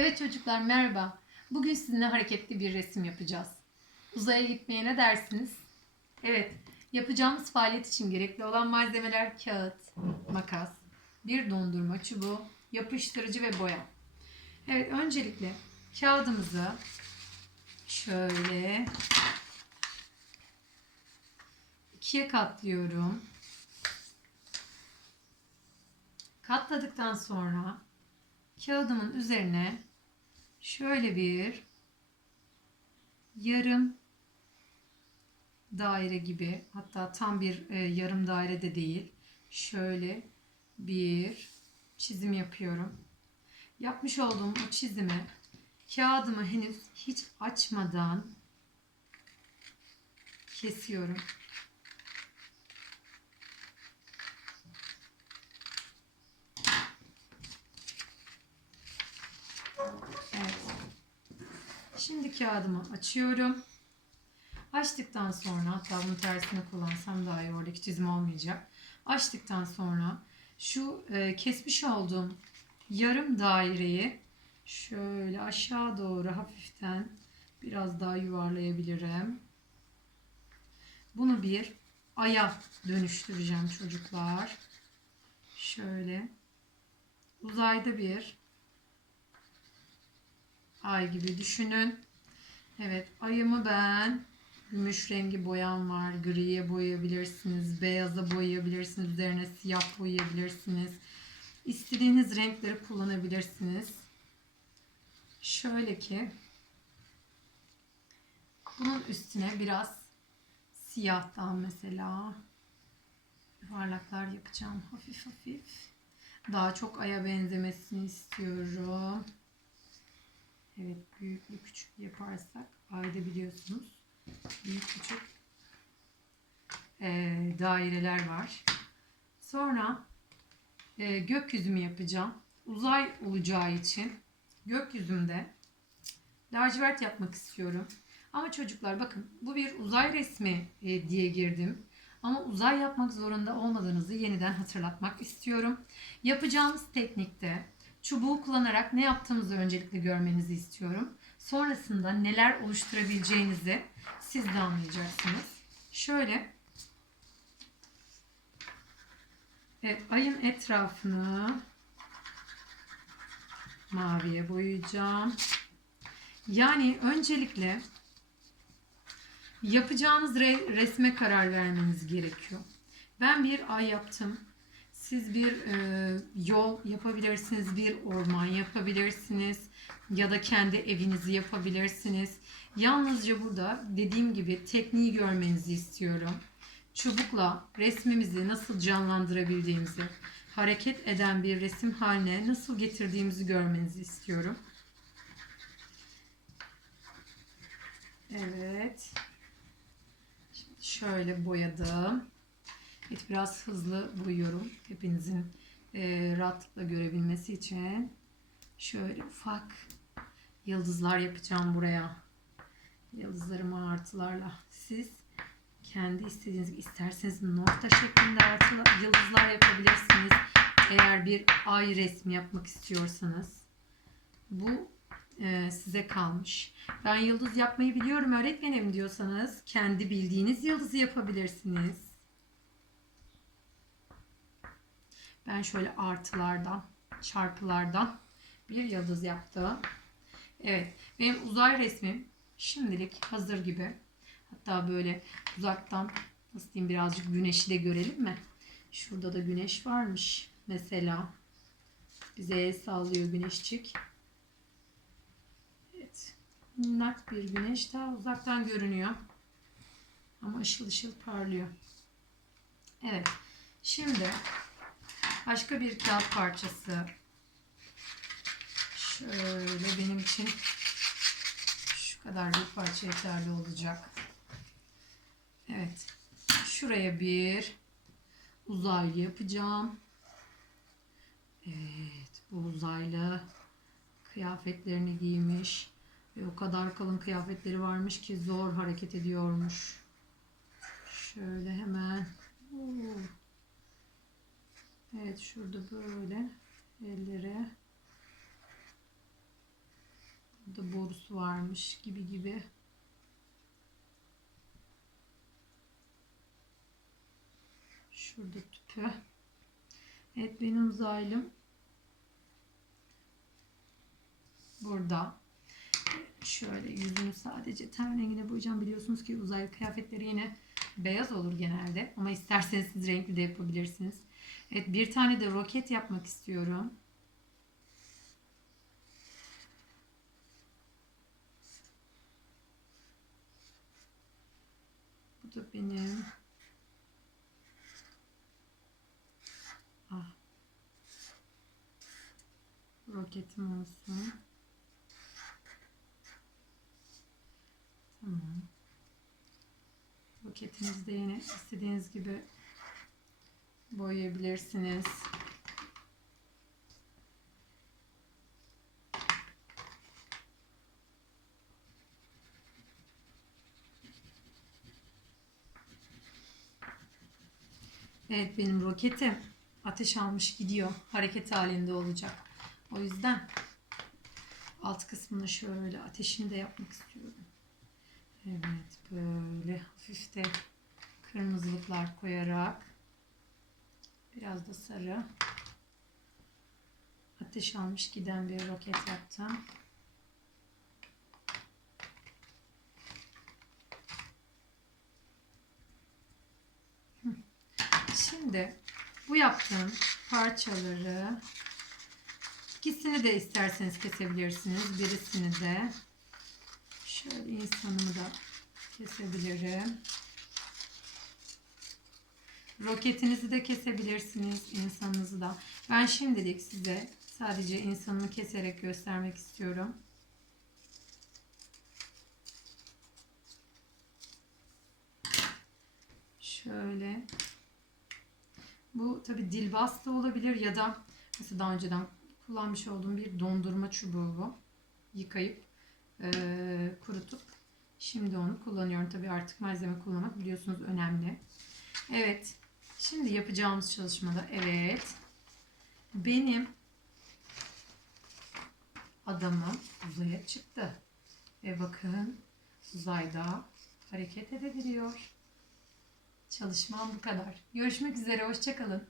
Evet çocuklar merhaba. Bugün sizinle hareketli bir resim yapacağız. Uzaya gitmeye ne dersiniz? Evet, yapacağımız faaliyet için gerekli olan malzemeler kağıt, makas, bir dondurma çubuğu, yapıştırıcı ve boya. Evet, öncelikle kağıdımızı şöyle ikiye katlıyorum. Katladıktan sonra kağıdımın üzerine şöyle bir yarım daire gibi hatta tam bir e, yarım daire de değil şöyle bir çizim yapıyorum. Yapmış olduğum bu çizimi kağıdımı henüz hiç açmadan kesiyorum. Evet. Şimdi kağıdımı açıyorum. Açtıktan sonra hatta bunu tersine kullansam daha iyi oradaki çizim olmayacak. Açtıktan sonra şu e, kesmiş olduğum yarım daireyi şöyle aşağı doğru hafiften biraz daha yuvarlayabilirim. Bunu bir aya dönüştüreceğim çocuklar. Şöyle uzayda bir ay gibi düşünün. Evet ayımı ben gümüş rengi boyam var. Griye boyayabilirsiniz. Beyaza boyayabilirsiniz. Üzerine siyah boyayabilirsiniz. İstediğiniz renkleri kullanabilirsiniz. Şöyle ki bunun üstüne biraz siyahtan mesela yuvarlaklar yapacağım. Hafif hafif. Daha çok aya benzemesini istiyorum. Evet büyüklü küçük yaparsak ayda biliyorsunuz büyük küçük eee, daireler var. Sonra eee, gökyüzümü yapacağım. Uzay olacağı için gökyüzümde lacivert yapmak istiyorum. Ama çocuklar bakın bu bir uzay resmi e, diye girdim. Ama uzay yapmak zorunda olmadığınızı yeniden hatırlatmak istiyorum. Yapacağımız teknikte çubuğu kullanarak ne yaptığımızı öncelikle görmenizi istiyorum. Sonrasında neler oluşturabileceğinizi siz de anlayacaksınız. Şöyle Evet, ayın etrafını maviye boyayacağım. Yani öncelikle yapacağınız re- resme karar vermeniz gerekiyor. Ben bir ay yaptım. Siz bir e, yol yapabilirsiniz, bir orman yapabilirsiniz ya da kendi evinizi yapabilirsiniz. Yalnızca burada dediğim gibi tekniği görmenizi istiyorum. Çubukla resmimizi nasıl canlandırabildiğimizi, hareket eden bir resim haline nasıl getirdiğimizi görmenizi istiyorum. Evet. Şimdi şöyle boyadım. Evet, biraz hızlı boyuyorum. Hepinizin e, rahatlıkla görebilmesi için. Şöyle ufak yıldızlar yapacağım buraya. Yıldızlarımı artılarla. Siz kendi istediğiniz isterseniz nokta şeklinde artı yıldızlar yapabilirsiniz. Eğer bir ay resmi yapmak istiyorsanız. Bu e, size kalmış. Ben yıldız yapmayı biliyorum öğretmenim diyorsanız kendi bildiğiniz yıldızı yapabilirsiniz. Ben şöyle artılardan, çarpılardan bir yıldız yaptım. Evet, benim uzay resmim şimdilik hazır gibi. Hatta böyle uzaktan nasıl diyeyim birazcık güneşi de görelim mi? Şurada da güneş varmış mesela. Bize el sallıyor güneşçik. Evet. Minnak bir güneş daha uzaktan görünüyor. Ama ışıl ışıl parlıyor. Evet. Şimdi başka bir kağıt parçası. Şöyle benim için şu kadar bir parça yeterli olacak. Evet. Şuraya bir uzaylı yapacağım. Evet. Bu uzaylı kıyafetlerini giymiş. Ve o kadar kalın kıyafetleri varmış ki zor hareket ediyormuş. Şöyle hemen. Oo. Evet şurada böyle elleri Burada borusu varmış gibi gibi. Şurada tüpü. Evet benim uzaylım. Burada. Şöyle yüzünü sadece ten rengine boyayacağım. Biliyorsunuz ki uzaylı kıyafetleri yine beyaz olur genelde. Ama isterseniz siz renkli de yapabilirsiniz. Evet bir tane de roket yapmak istiyorum. Bu da benim. Ah. Roketim olsun. Tamam. Roketinizi de yine istediğiniz gibi boyayabilirsiniz. Evet benim roketim ateş almış gidiyor. Hareket halinde olacak. O yüzden alt kısmını şöyle ateşini de yapmak istiyorum. Evet böyle hafif de kırmızılıklar koyarak biraz da sarı ateş almış giden bir roket yaptım. Şimdi bu yaptığım parçaları ikisini de isterseniz kesebilirsiniz. Birisini de Şöyle insanımı da kesebilirim. Roketinizi de kesebilirsiniz, insanınızı da. Ben şimdilik size sadece insanımı keserek göstermek istiyorum. Şöyle. Bu tabi dilbaz da olabilir ya da mesela daha önceden kullanmış olduğum bir dondurma çubuğu bu. Yıkayıp e, kurutup şimdi onu kullanıyorum. Tabi artık malzeme kullanmak biliyorsunuz önemli. Evet. Şimdi yapacağımız çalışmada evet. Benim adamım uzaya çıktı. Ve bakın uzayda hareket edebiliyor. Çalışmam bu kadar. Görüşmek üzere. Hoşçakalın.